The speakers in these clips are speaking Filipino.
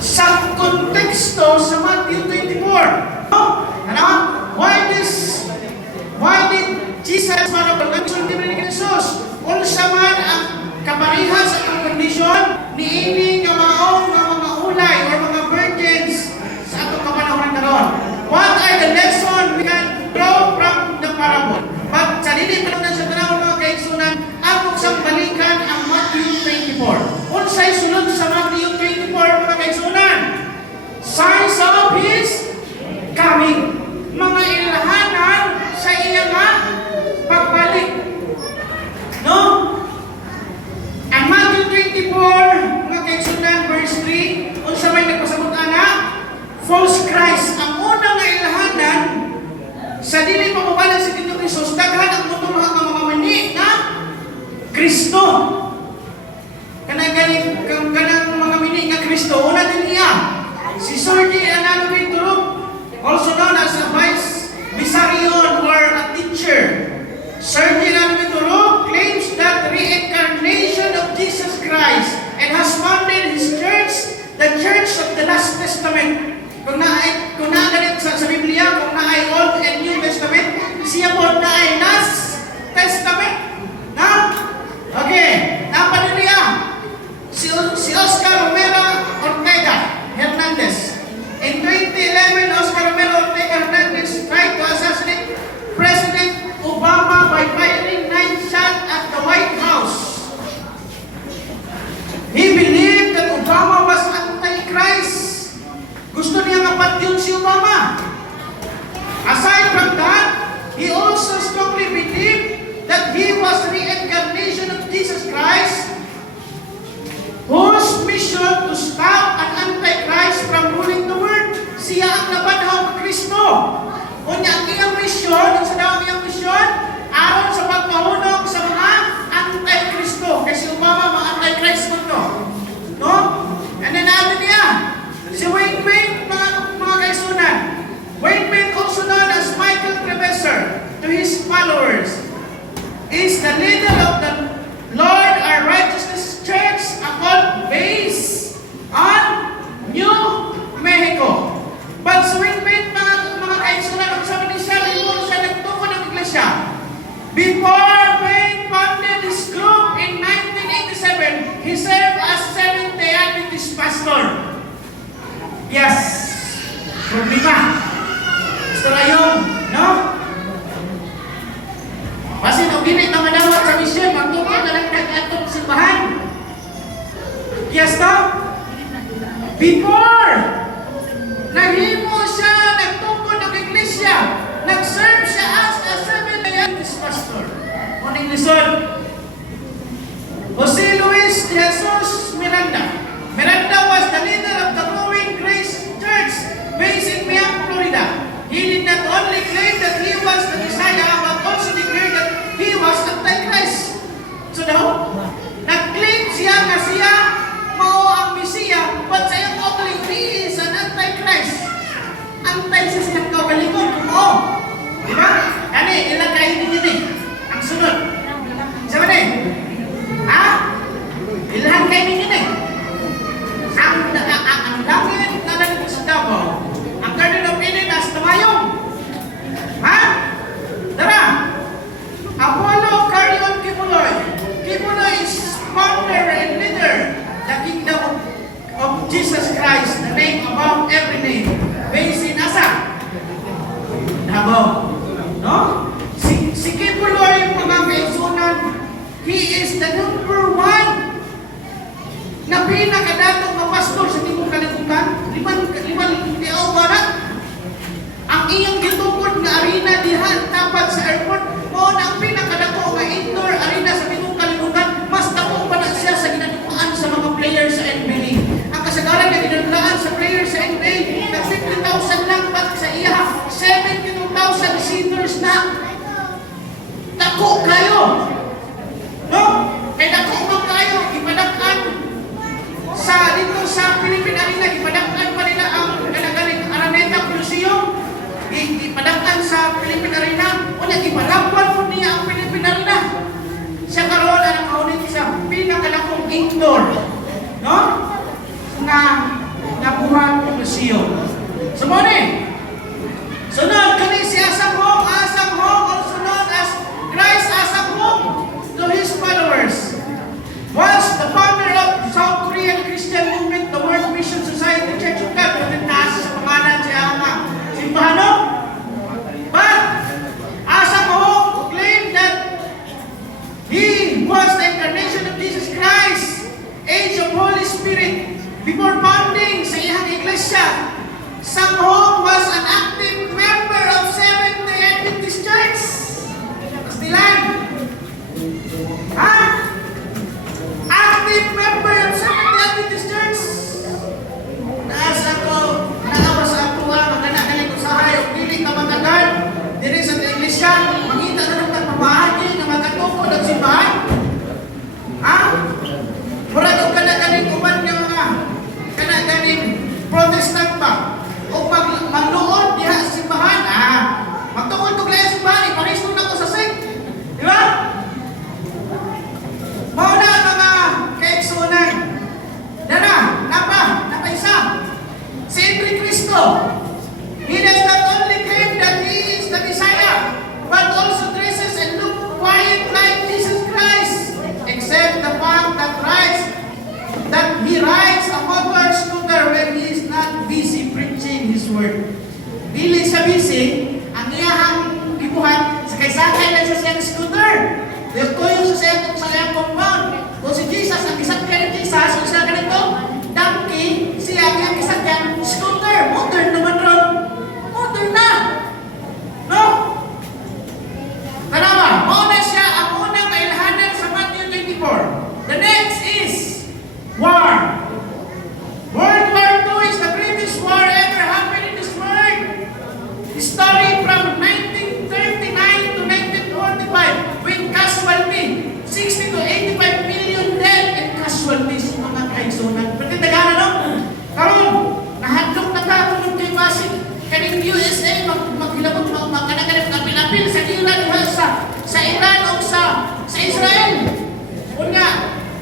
sa konteksto sa Matthew 24. No? Ano? Why did Jesus marabalang sulti ni Jesus? Unsa man ang kaparehas sa kondisyon niini nga maong nga mga ulay or mga virgins sa atong kapanahon karon. What are the lessons we can draw from the parable? But sa dili pa lang sa tanawon mga kaigsunan, atong sang balikan ang Matthew 24. Unsay sulod sa Matthew 24 mga kaigsunan? Signs of His coming. Mga ilahanan sa iya nga pagbalik. No? Ang Matthew 24, mga kaigsunan, verse 3, unsa may nagpasabot ana? False Christ. Ang unang nga ilahanan sa dili pamubalik sa Ginoong Hesus, daghan ang motuha nga mga mani na Kristo. Kanang mga mani nga Kristo, una din iya. Si Sir D. Anano Turok, also known as a vice Misarion or a teacher. Sir D. Anano Turok claims that reincarnation of Jesus Christ and has founded His church, the Church of the Last Testament. Kung na-ganit sa Biblia, kung na-ay Old and New Testament, siya po na-ay Last Testament. Na? Okay. Napaniliya. Si Oscar Romero Ortega Hernandez. In 2011, Oscar Romero Ortega Hernandez tried to assassinate President Obama by firing 9 shots at the White House. He believed that Obama was anti-Christ. Gusto niya mapatyun si Obama. Aside from that, he also strongly believed that he was reincarnation of Jesus Christ, whose mission to stop an antichrist from ruling the world. Siya ang nabanhaw ng Kristo. Kunya ang iyang mission, ang sa daw ang iyang mission, aron sa pagpahunong sa mga antikristo. Kasi Obama mga antichrist mo to. No? And then natin niya, si Wayne Wayne, mga kaisunan. Wayne Wayne, also known as Michael Trevesser, to his followers, is the leader of the Lord Our Righteousness Church, a cult based on New Mexico. But si Wayne Wayne, mga kaisunan, ang sabi ni siya, before siya nagtukod ng iglesia, before Wayne founded this group in 1987, he served as Seventh Day Adventist pastor. Yes. Problema. Gusto na yung, no? Kasi nung ginit na manawat sa misyon, magtukod na lang nag-atong simbahan. Yes, no? Before, nahimo siya, nagtukod ng iglesia, nag-serve siya as a Seventh Day Adventist pastor. Morning listen. Jose Luis de Jesus Miranda. Miranda was the leader of the growing Grace Church based in Miami, Florida. He did not only claim that he was the Messiah, but also declared that he was Antichrist. So now, nag-claim siya na siya mao ang Messiah, but sa iyang outline, he is an Antichrist. Antay siya siyang kabalikon. Oo. Di ba? Kani, ilagay din yun ang sunod. Sabi na ha? Ilahan kayo din yun ang langit na nalipot sa Davao, ang Garden of Eden as tamayong. Ha? Tara! Apollo Carion Kibuloy. Kibuloy is founder and leader, the kingdom of Jesus Christ, the name above every name, based in Asa, Davao. No? Si Kibuloy, mga kaisunan, he is the number 1 na pinakadatong na pastor sa Timog Kalibutan. Liman na. Ang iyang gitukod na arena dihan tapat sa airport, mo na ang pinakadako nga indoor arena sa Timog Kalibutan. Mas dako pa na siya sa ginadukaan sa mga players sa NBA. Ang kasagaran na ginadukaan sa players sa NBA, na 50,000 lang pat sa iya, 72,000 seniors na. Dako kayo. No? Kaya dako man kayo, ipadakan sa dito sa Philippine Arena, ipadaktan pa nila ang ganagaling Araneta Coliseum. Ipadaktan sa Philippine Arena, o nag-ipalapan po niya ang Philippine Arena. Siya karoon ang kaunin sa pinakalakong indoor. No? Nga Coliseum. So morning. Sunod kani si Asang Hong, also known as Christ Asang Hong, to his followers. Was the founder of South Korean Christian movement, the World Mission Society Church of God, natin sa pangalan siya nga simbahan, no? But Asang Hong claimed that he was the incarnation of Jesus Christ, age of Holy Spirit. Before founding sa iyang iglesia, Sang Hong was an active member of Seventh-day Adventist Church. Pastilan. Ha? Active member of Seventh-day Adventist Church. Naasa ko, naawas ako magkana-galing ko sa hayop, dili ka magagad, dili sa iglesia, mangita na ng nagpapahagi na magkatukod at simbahan. Ha? Murag o kanagaling uman ng mga kanagaling protestant ba? O magluod diha sa simbahan, magtukod ko kaya simbahan, iparis mo na ko sa sink. Di ba? Mauna mga kaigsunan. Dara, napaisa. Si Henry Cristo, he does not only claim that he is the Messiah, but also dresses and looks quite like Jesus Christ, except the fact that he rides a motor scooter when he is not busy preaching his word. Dili siya busy, ang iyahang gibuhat, sakay-sakay lang sa siyang scooter. Tuyo sa siyang compound. Kung si Jesus, ang kisakyan ni Jesus, yung siya ganito, donkey, siya ang kisakyan, scooter. Modern naman ron. Modern na. No? Tanawa, muna siya ang unang kailhanan sa Matthew 24. The next is war. World War II is the greatest war ever happened in this world. History from 1939 to 1945 with casualty, 60 to 85 million dead and casualties, mga kaigsunan. Pwede tagana, no? Karon, nahadlok na ka kung kay Basig, kaning USA, maghilabot, magkanaganap kapil-apil sa Iran, sa Iran o sa Israel. Una,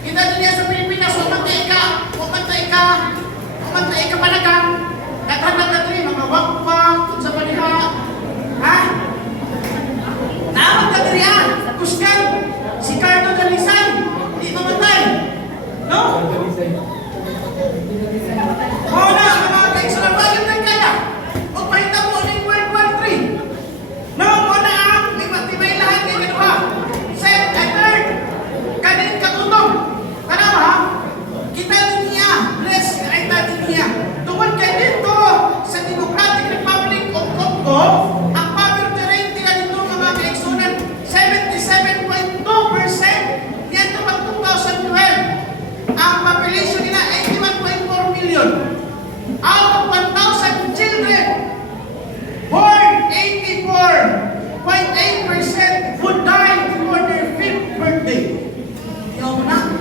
kita niya sa Pilipinas, umantay ka panagang, naghanap na rin, mga wakpa, kung sa paniha, ha? Naamag na rin, kuskan, si Carlo Dalisay, di mamatay, no? Muna, mga kaigsunan, bakit na kaya? Huwag mahita mo ng World War III. No, muna, may lahat din ito, ha? Second, third, kanin katutong. Tanawa, ha? Kita din niya, bless, kita din niya. Tungkol kayo dito sa Democratic Republic of Congo, ang poverty rate nila dito mga kaigsunan, 77.2%. Yan naman 2012. Ang population nila, 81.4 million. Out of 1,000 children, born 84.8% would die before their 5th birthday. Yung na.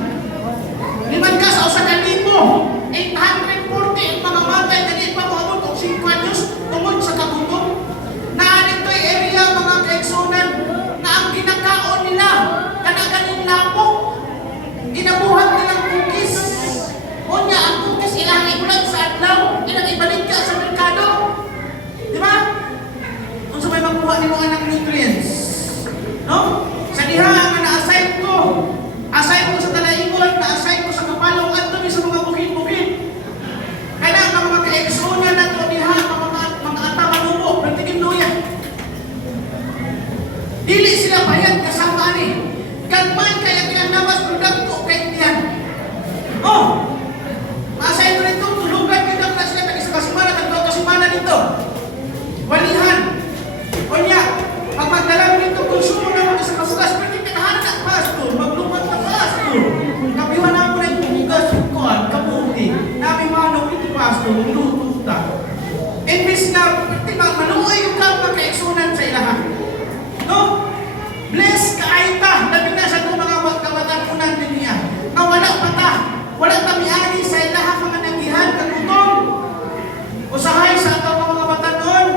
Liman ka sa usa ka libo, 840 ang mga matay na di pa moabot og 5 anyos tungod sa kagutom. Naanito'y area mga kaigsunan na ang ginakaon nila kanaganing lapok. Ginabuhat nilang cookies. Unya ang cookies ilang igulan sa adlaw, ilang ibalik ka sa merkado. Di ba? Kung sa may makuha ni mga ng nutrients. No? Sa diha nga na-assign ko sa Talaingon, na-assign ko sa Kapalong at dumi sa mga bukid-bukid. Kaya ang mga kaigsunan na ito diha, mga atamanubo, pertigim luya. Dili sila bayad kasama ni. Kalman kaya kinanawas produkto kay diyan. Oh! Masay mo nito, tulugan kita na sila tag-isa kasimana, tag-2 kasimana dito. Walihan. O niya, pag magdala mo nito, konsumo na mo sa kasugas, pwede kinahanan ang pasto, maglumat na pasto. Kapiwan na mo na yung bugas, kuhan, kabuti, namin manok ito pasto, luto ta. Imbis na, pwede maluoy yung kapag kaigsunan sa ilahan. No? Bless kaita, labi na sa itong mga kawatan-unan din niya. Na wala pata, wala tamiani sa ilahang mga nagihan, kagutom. Usahay sa itong mga kawatan-un,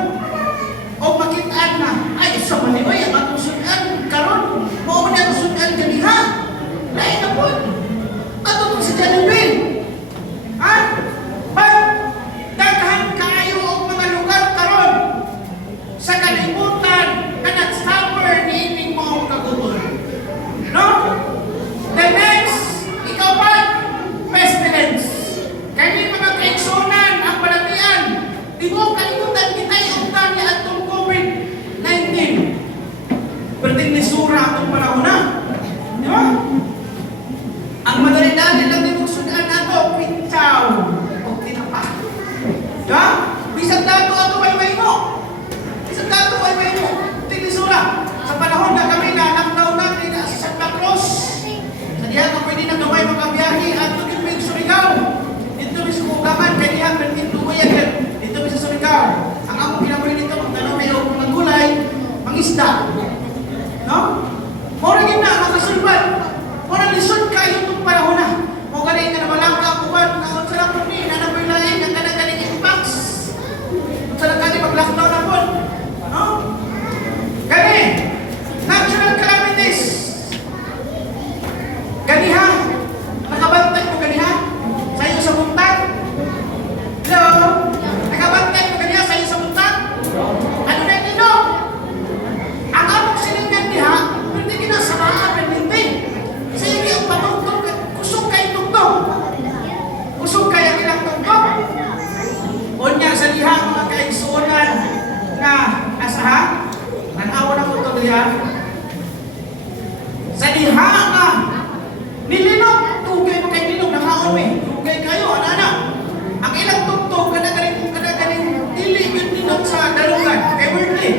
siya. Sa diha nga, nilinog, tugay mo kay linog, nakaon may, tugay kayo, anak. Ang ilang tugtog, kanagaling, dili yun linog sa dalugan, kay Wordly.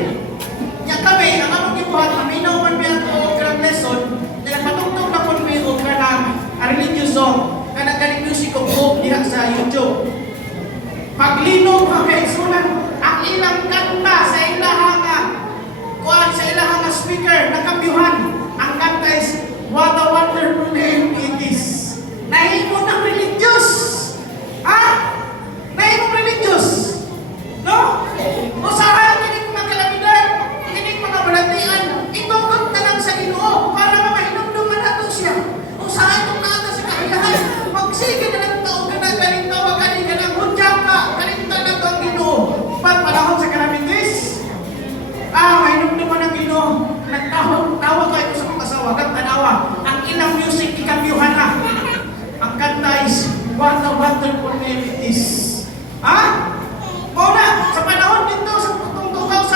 Nya kami, ang among ibuhat, naminaw man biya ko karang lesson, na nagpatugtog na kung may o kanang religious song, kanagaling music of hope diha sa YouTube. Paglinog mga kaigsunan, ang ilang kanta sa ilahang kuan sa ilahang speaker nakabyuhan. Ang kanta is What a Wonderful Name It Is. Nahimo ng religious. Ha? Nahimo religious. No? Usahay kining mga kalamidan, kining mga balatian, itungkot na lang sa Ginoo para mahinumduman nato siya. Usahay itong nato sa kahilahan. Magsige na lang tao ka na galing tawag ka na hudyang ka, kalimtan na ito ang Ginoo. Ba't panahon sa kalamidis? Mahinumduman ang Ginoo. Nagtawag kayo sa mga asawa, tanawa. Ang ilang music, ikambyuhan na. Ang kanta is, What a Wonderful Name It Is. Ha? Muna, sa panahon dito, sa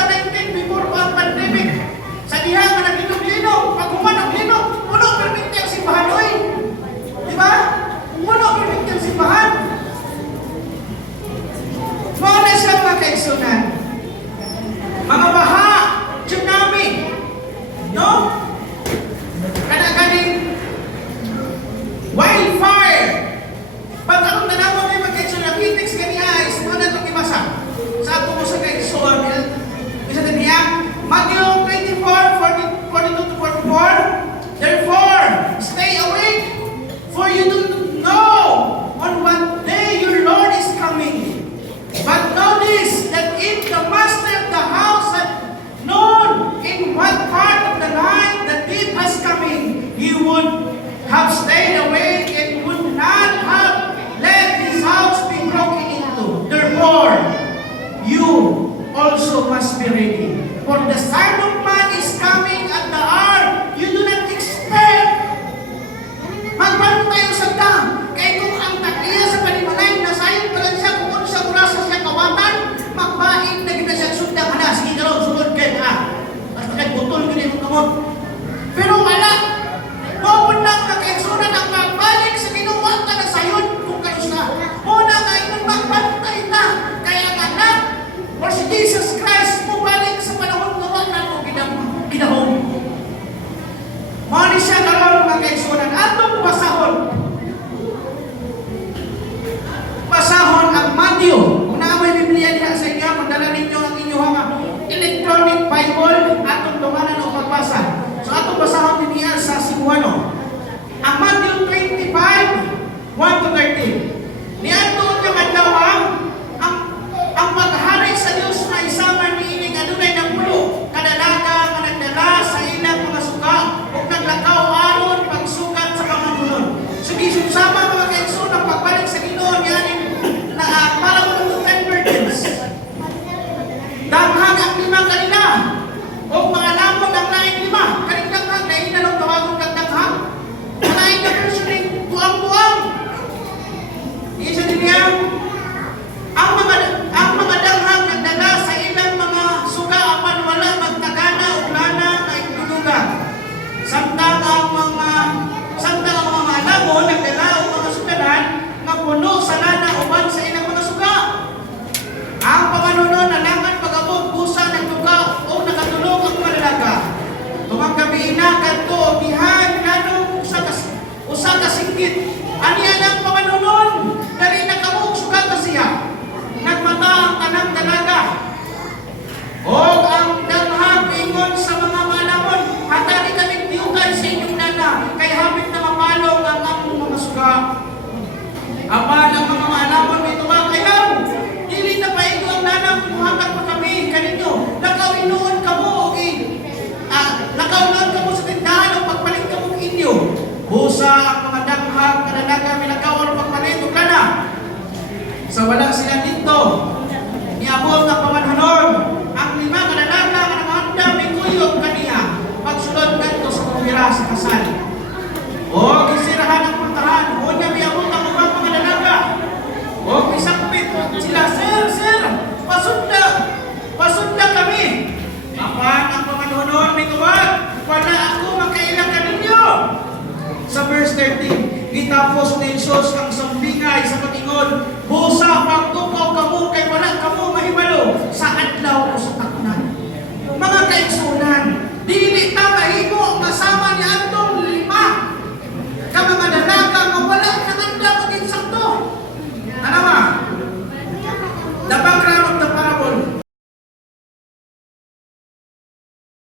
2019, before ang pandemic, sa diha nga naginog-linog, pag humanong linog, puno perfect yung simbahan, oy. Di ba? Puno perfect yung simbahan. Muna siya mga kaigsunan. Mga baha, tsunami, no? Kanagaling wildfire. Pag anong nanawag kayo magkaitsunan, kitix kaniya is mga natong ibasa. Sa ato mo sa kaitsunan, isa na niya, Matthew 24, 42-44, Therefore, stay awake, for you do not know on what day your Lord is coming. But know this, that if the master of the house had known in what part of the night the thief has coming, he would have stayed awake and would not have let his house be broken into. Therefore, you also must be ready. For the Son of